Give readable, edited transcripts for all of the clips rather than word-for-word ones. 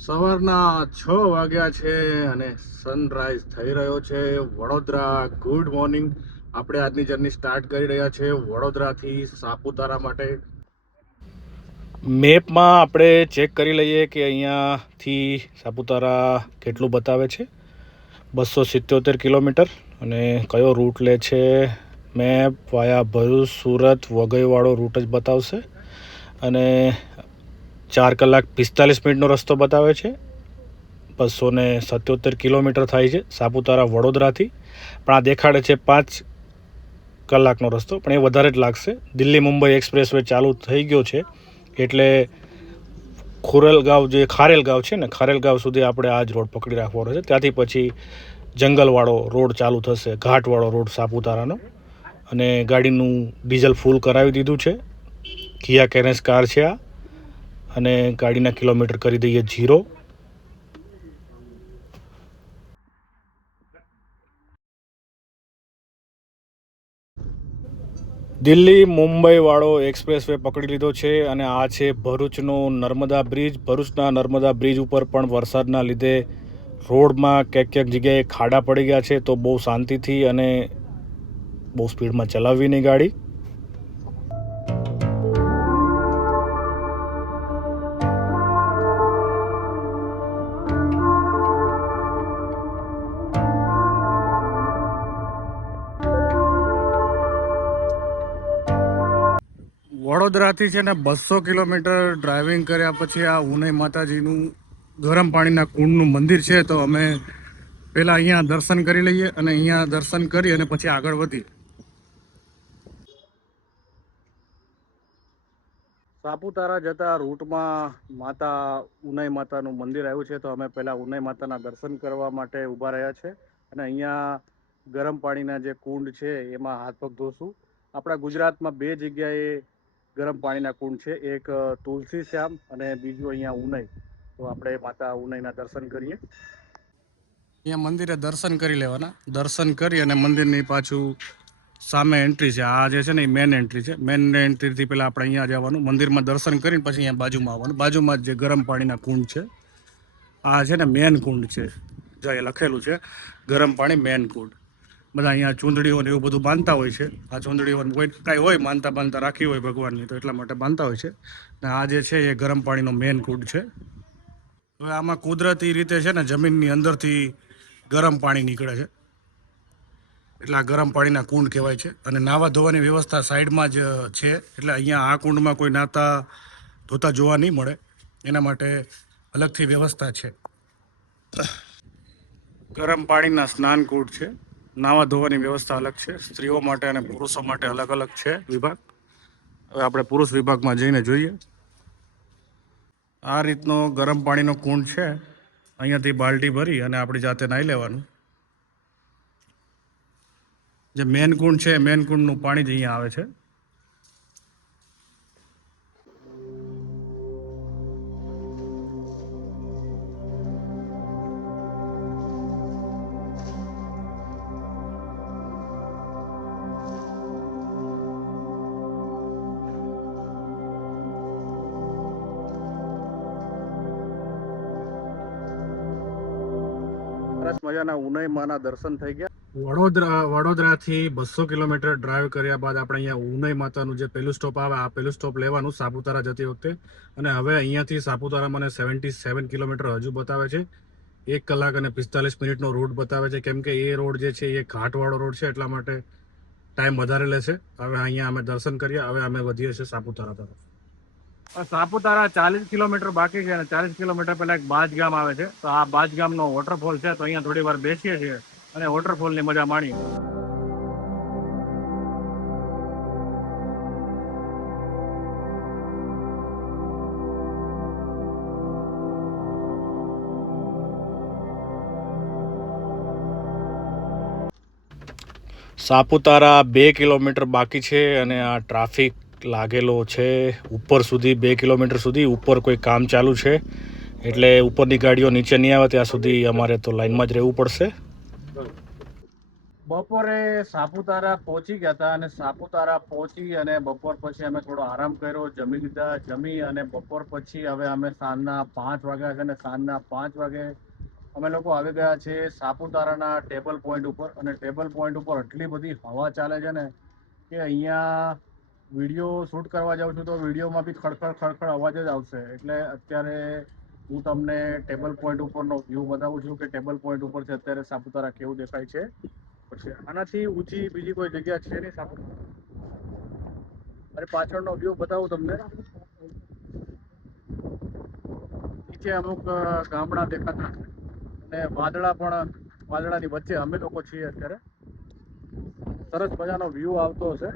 સવારના 6 વાગ્યા છે અને સનરાઈઝ થઈ રહ્યો છે વડોદરા. Good morning. આપણે આજની જર્ની સ્ટાર્ટ કરી રહ્યા છે વડોદરાથી સાપુતારા માટે. મેપમાં આપણે ચેક કરી લઈએ કે અહીંયાથી સાપુતારા કેટલું બતાવે છે. 277 કિલોમીટર. અને કયો રૂટ લે છે મેપ? વાયા ભરૂચ, સુરત, વઘઈવાળો રૂટ જ બતાવશે. અને 4 કલાક 45 મિનિટનો રસ્તો બતાવે છે. 277 કિલોમીટર થાય છે સાપુતારા વડોદરાથી. પણ આ દેખાડે છે 5 કલાકનો રસ્તો, પણ એ વધારે જ લાગશે. દિલ્હી મુંબઈ એક્સપ્રેસ વે ચાલુ થઈ ગયો છે એટલે ખારેલગાંવ છે ને, ખારેલગાંવ સુધી આપણે આ જ રોડ પકડી રાખવાનો છે. ત્યાંથી પછી જંગલવાળો રોડ ચાલુ થશે, ઘાટવાળો રોડ સાપુતારાનો. અને ગાડીનું ડીઝલ ફૂલ કરાવી દીધું છે. કિયા કેરેન્સ કાર છે આ. અને ગાડીના કિલોમીટર કરી દઈએ 0. દિલ્હી મુંબઈ વાળો એક્સપ્રેસ વે પકડી લીધો છે. અને આ છે ભરૂચનો નર્મદા બ્રિજ. ભરૂચના નર્મદા બ્રિજ ઉપર પણ વરસાદના લીધે રોડમાં ક્યાંક જગ્યાએ ખાડા પડી ગયા છે, તો બહુ શાંતિથી અને બહુ સ્પીડમાં ચલાવવી નહીં ગાડી. વડોદરાથી છે ને 200 કિલોમીટર ડ્રાઇવિંગ કર્યા પછી આ ઉનાઈ માતાજીનું ગરમ પાણીના કુંડનું મંદિર છે. તો અમે પહેલાં અહીંયા દર્શન કરી લઈએ અને અહીંયા દર્શન કરી અને પછી આગળ વધીએ. સાપુતારા જતા રૂટમાં ઉનાઈ માતાનું મંદિર આવ્યું છે, તો અમે પહેલાં ઉનાઈ માતાના દર્શન કરવા માટે ઊભા રહ્યા છે. અને અહીંયા ગરમ પાણીના જે કુંડ છે એમાં હાથ પગ ધોશું. આપણા ગુજરાતમાં 2 જગ્યાએ ગરમ પાણીના કુંડ છે, એક તુલસી શ્યામ અને બીજું અહીંયા ઉનાઈ. તો આપણે માતા ઉનાઈના દર્શન કરીએ. અહીંયા મંદિરે દર્શન કરી લેવાના. દર્શન કરી અને મંદિરની પાછું સામે એન્ટ્રી છે. આ જે છે ને એ મેન એન્ટ્રી છે. મેન એન્ટ્રીથી પહેલાં આપણે અહીંયા જવાનું, મંદિરમાં દર્શન કરીને પછી અહીંયા બાજુમાં આવવાનું. બાજુમાં જ જે ગરમ પાણીના કુંડ છે, આ છે ને મેન કુંડ છે. જ્યાં લખેલું છે ગરમ પાણી મેન કુંડ. બધા અહીંયા ચૂંદડીઓ ને એવું બધું બાંધતા હોય છે. આ ચૂંદડીઓ કોઈ કાંઈ હોય માનતા રાખી હોય ભગવાનની, તો એટલા માટે બાંધતા હોય છે. ને આ જે છે એ ગરમ પાણીનો મેન કુંડ છે. હવે આમાં કુદરતી રીતે છે ને જમીનની અંદરથી ગરમ પાણી નીકળે છે, એટલે આ ગરમ પાણીના કુંડ કહેવાય છે. અને નાવા ધોવાની વ્યવસ્થા સાઈડમાં જ છે, એટલે અહીંયા આ કુંડમાં કોઈ નાતા ધોતા જોવા નહીં મળે, એના માટે અલગથી વ્યવસ્થા છે. ગરમ પાણીના સ્નાન કુંડ છે. નાવા ધોવાની વ્યવસ્થા અલગ છે. સ્ત્રીઓ માટે અને પુરુષો માટે અલગ અલગ છે વિભાગ. હવે આપણે પુરુષ વિભાગમાં જઈને જોઈએ. આ રીતનો ગરમ પાણીનો કુંડ છે. અહીંયાથી બાલટી ભરી અને આપણી જાતે નાહી લેવાનું. જે મેન કુંડ છે, મેન કુંડનું પાણી જ અહીંયા આવે છે. સરસ મજાના ઉનાઈ માના દર્શન થઈ ગયા. વડોદરાથી 200 કિલોમીટર ડ્રાઈવ કર્યા બાદ આપણે અહીંયા ઉનાઈ માતાનું જે પહેલું સ્ટોપ આવે, આ પહેલું સ્ટોપ લેવાનું સાપુતારા જતી વખતે. અને હવે અહીંયાથી સાપુતારા મને 77 કિલોમીટર હજુ બતાવે છે. 1 કલાક અને 45 મિનિટનો રૂટ બતાવે છે, કેમ કે એ રોડ જે છે એ ઘાટવાળો રોડ છે, એટલા માટે ટાઈમ વધારે લેશે. હવે અહીંયા અમે દર્શન કર્યા, હવે અમે વધીએ છીએ સાપુતારા તરફ. સાપુતારા 40 કિલોમીટર બાકી છે અને 40 કિલોમીટર પહેલા એક બાજ ગામ આવે છે. તો આ બાજ ગામનો વોટરફોલ છે, તો અહીંયા થોડી વાર બેસીએ છીએ અને વોટરફોલની મજા માણીએ. સાપુતારા 2 કિલોમીટર બાકી છે અને આ ટ્રાફિક લાગેલો છે ઉપર સુધી. 2 કિલોમીટર સુધી ઉપર કોઈ કામ ચાલુ છે, એટલે ઉપરની ગાડીઓ નીચે નહીં આવે ત્યાં સુધી અમારે તો લાઈનમાં જ રહેવું પડશે. બપોરે સાપુતારા પહોંચી ગયા હતા અને સાપુતારા પહોંચી અને બપોર પછી અમે થોડો આરામ કર્યો, જમી લીધા. જમી અને બપોર પછી હવે અમે સાંજના 5 વાગ્યા છે અને સાંજના 5 વાગે અમે લોકો આવી ગયા છે સાપુતારાના ટેબલ પોઈન્ટ ઉપર. અને ટેબલ પોઈન્ટ ઉપર એટલી બધી હવા ચાલે છે ને કે અહીંયા વિડીયો શૂટ કરવા જાઉં છું તો વિડીયોમાં બી ખડખડ ખડખડ અવાજ જ આવશે. એટલે અત્યારે હું તમને ટેબલ પોઈન્ટ ઉપરનો વ્યૂ બતાવું છું કે ટેબલ પોઈન્ટ ઉપરથી અત્યારે સાપુતારા કેવું દેખાય છે. પછી આનાથી ઊંચી બીજી કોઈ જગ્યા છે નહીં સાપુતારા. અરે પાછળનો વ્યૂ બતાવું તમને. નીચે અમુક ગામડા દેખાતા અને વાદળાની વચ્ચે અમે લોકો છીએ અત્યારે. સરસ મજાનો વ્યૂ આવતો હશે.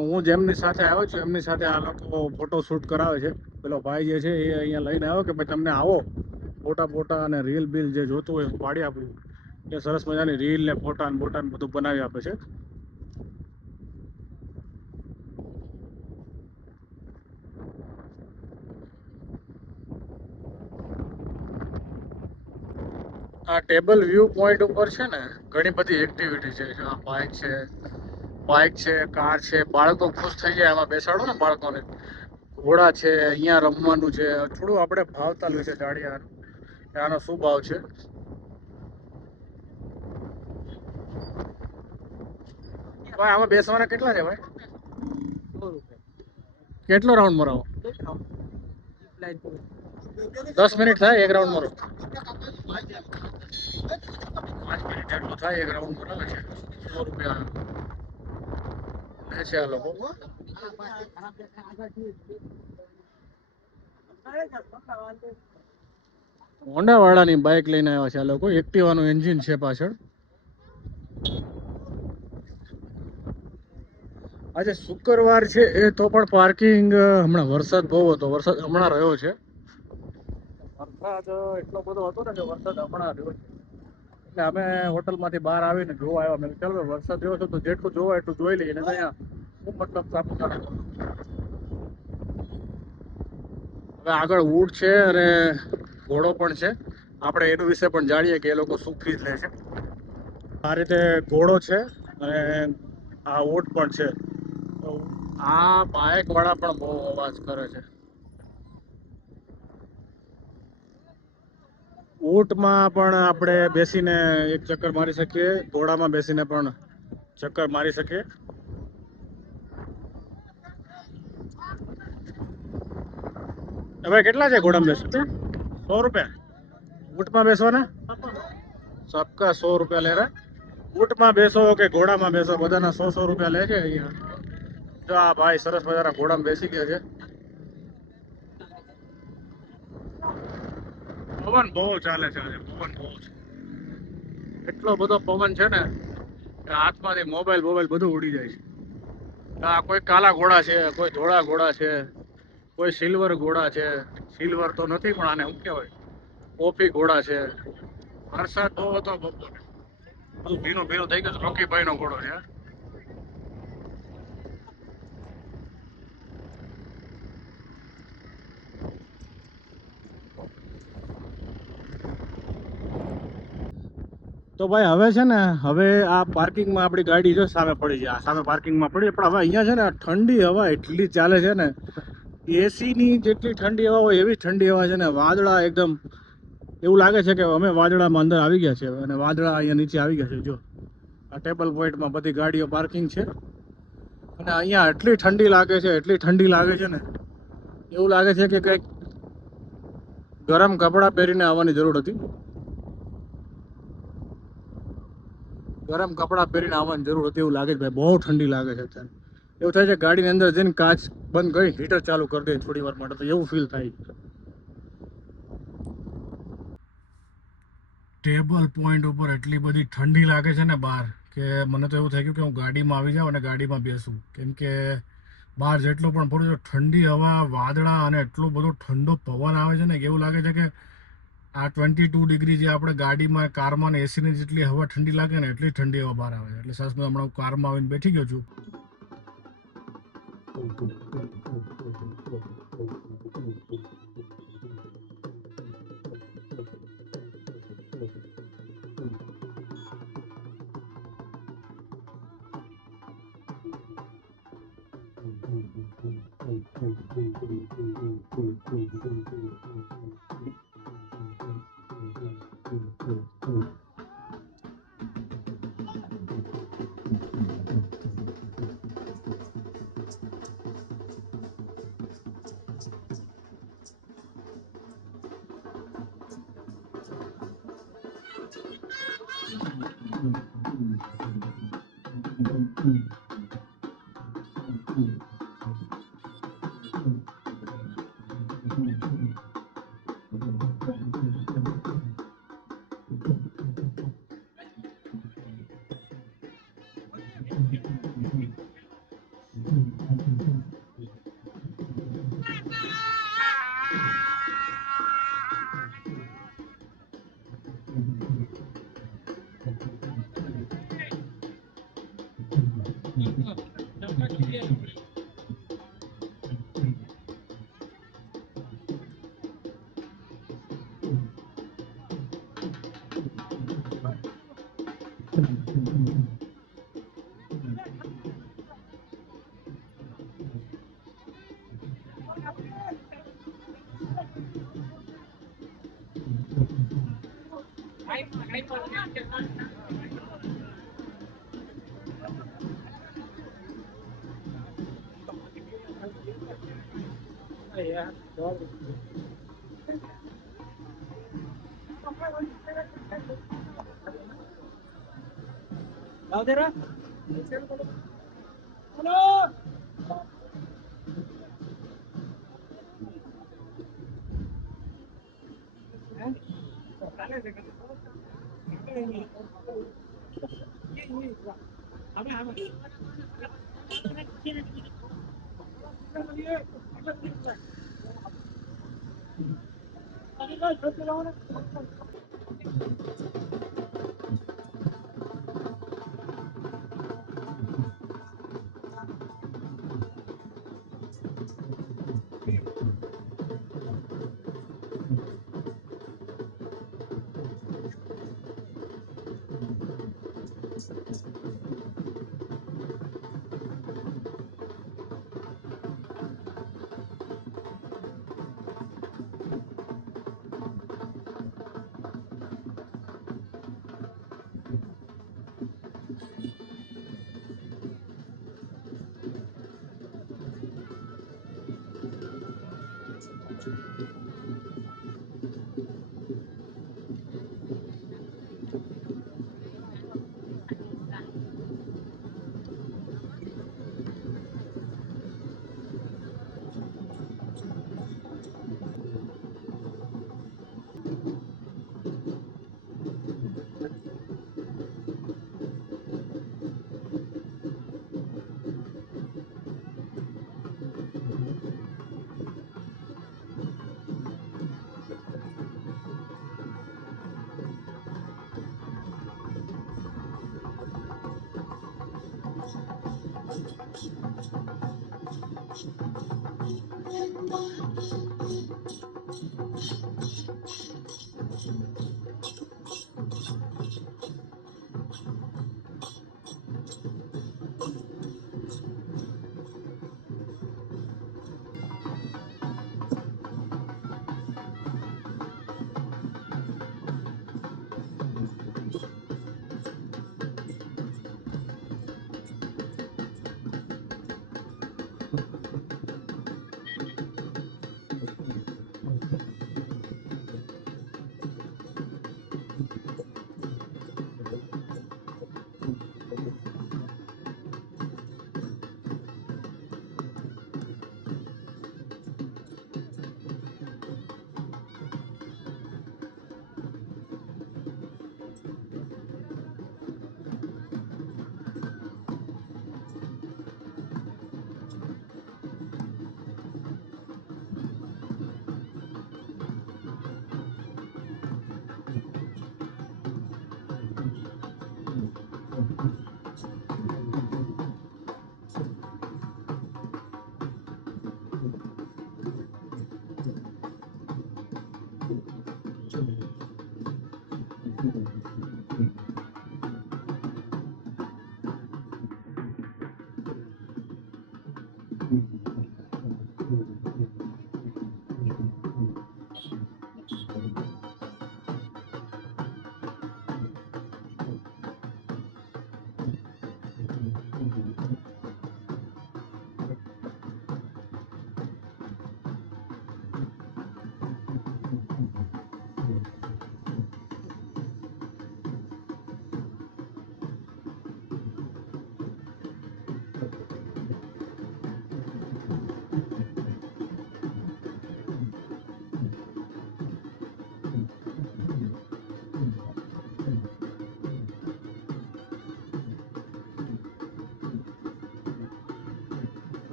હું જેમની સાથે આવ્યો છું એમની સાથે આ લોકો ફોટો શૂટ કરાવે છે. પેલો ભાઈ જે છે એ અહીંયા લઈને આવ્યો કે ભાઈ તમને આવો ફોટા અને રીલ બિલ જે જોતું હોય હું પાડી આપું. એ સરસ મજાની રીલ ને ફોટા ને બધું બનાવી આપે છે. આ ટેબલ વ્યૂ પોઈન્ટ ઉપર છે ને ઘણી બધી એક્ટિવિટી છે. બાઇક છે, કાર છે. બાળકો ખુશ થઈ જાય આમાં બેસાડો ને બાળકોને. ઘોડા છે, અહીંયા રમવાનું છે. થોડું આપણે ભાવતા લઈએ છે જાડિયાનું. આનો શું ભાવ છે? ભાઈ આમાં બેસવાના કેટલા છે ભાઈ? 100 રૂપિયા. કેટલો રાઉન્ડ મરાવો? 10 મિનિટ થાય એક રાઉન્ડ મરો? 5 મિનિટ જેટલું થાય એક રાઉન્ડ મરાવે છે. 100 રૂપિયા લે છે આ લોકો. હોન્ડા વાળાની બાઇક લઈને આવ્યા છે આ લોકો. એક્ટિવાનું એન્જિન છે પાછળ. આજે શુક્રવાર છે એ તો પણ પાર્કિંગ હમણાં વરસાદ બહુ હતો. વરસાદ હમણાં રહ્યો છે. વરસાદ એટલો બધો હતો ને કે વરસાદ હમણાં રહ્યો છે. એટલે અમે હોટલમાંથી બહાર આવીને જોવા આવ્યા. મેં ચાલો વરસાદ રહ્યો છે તો જેટલું જોવા એટલું જોઈ લઈએ. ને અહીંયા શું મતલબ સાપુતારા. હવે આગળ ઊંટ છે અને ઘોડો પણ છે. આપણે એનું વિશે પણ જાણીએ કે એ લોકો શું ફીસ લે છે. આ રીતે ઘોડો છે અને આ ઊંટ પણ છે. તો આ બાઇક વાળા પણ બહુ અવાજ કરે છે. ઊંટમાં પણ આપણે બેસીને એક ચક્કર મારી શકીએ. ઘોડામાં બેસીને પણ ચક્કર મારી શકીએ. હવે કેટલા છે ઘોડામાં બેસવું? 100 રૂપિયા. ઊંટમાં બેસવાના સબકા 100 રૂપિયા લે રહા. ઊંટમાં બેસો કે ઘોડામાં બેસો બધાના 100 રૂપિયા લે છે અહીંયા. જો આ ભાઈ સરસ મજાના ઘોડામાં બેસી ગયા છે. પવન બહુ ચાલે છે આજે. પવન બહુ છે. એટલો બધો પવન છે ને કે હાથમાંથી મોબાઈલ બધું ઉડી જાય છે. આ કોઈ કાલા ઘોડા છે, કોઈ ધોળા ઘોડા છે, કોઈ સિલ્વર ઘોડા છે. સિલ્વર તો નથી પણ આને શું કહેવાય, કોફી ઘોડા છે. વરસાદ બહુ હતો બપોરે. બધું ભીનું થઈ ગયું. રોકીભાઈ નો ઘોડો છે. તો ભાઈ હવે છે ને હવે આ પાર્કિંગમાં આપણી ગાડી જો સામે પડી છે. આ સામે પાર્કિંગમાં પડી. પણ હવે અહીંયા છે ને ઠંડી હવા એટલી ચાલે છે ને, એસીની જેટલી ઠંડી હવા હોય એવી ઠંડી હવા છે ને. વાદળા એકદમ એવું લાગે છે કે અમે વાદળામાં અંદર આવી ગયા છે. અને વાદળા અહીંયા નીચે આવી ગયા છે. જો આ ટેબલ પોઈન્ટમાં બધી ગાડીઓ પાર્કિંગ છે. અને અહીંયા એટલી ઠંડી લાગે છે ને એવું લાગે છે કે કંઈક ગરમ કપડાં પહેરીને આવવાની જરૂર હતી. ગરમ કપડાં પહેરીને આવવાની જરૂર હતી એવું લાગે છે ભાઈ. બહુ ઠંડી લાગે છે અત્યારે. એવું થાય છે ગાડીની અંદર જઈને કાચ બંધ કરી હીટર ચાલુ કરી દે થોડી વાર માટે, તો એવું ફીલ થાય. ટેબલ પોઈન્ટ ઉપર એટલી બધી ઠંડી લાગે છે ને બહાર, કે મને તો એવું થઈ ગયું કે હું ગાડીમાં આવી જાઉં અને ગાડીમાં બેસું. કેમ કે બહાર જેટલો પણ ફરું ઠંડી હવા, વાદળા અને એટલો બધો ઠંડો પવન આવે છે ને કે એવું લાગે છે કે આ 22 ડિગ્રી જે આપણે ગાડીમાં કારમાં ને એસીની જેટલી હવા ઠંડી લાગે ને એટલી ઠંડી હવા બહાર આવે છે. એટલે સરસ હું હમણાં કારમાં આવીને બેઠી ગયો છું.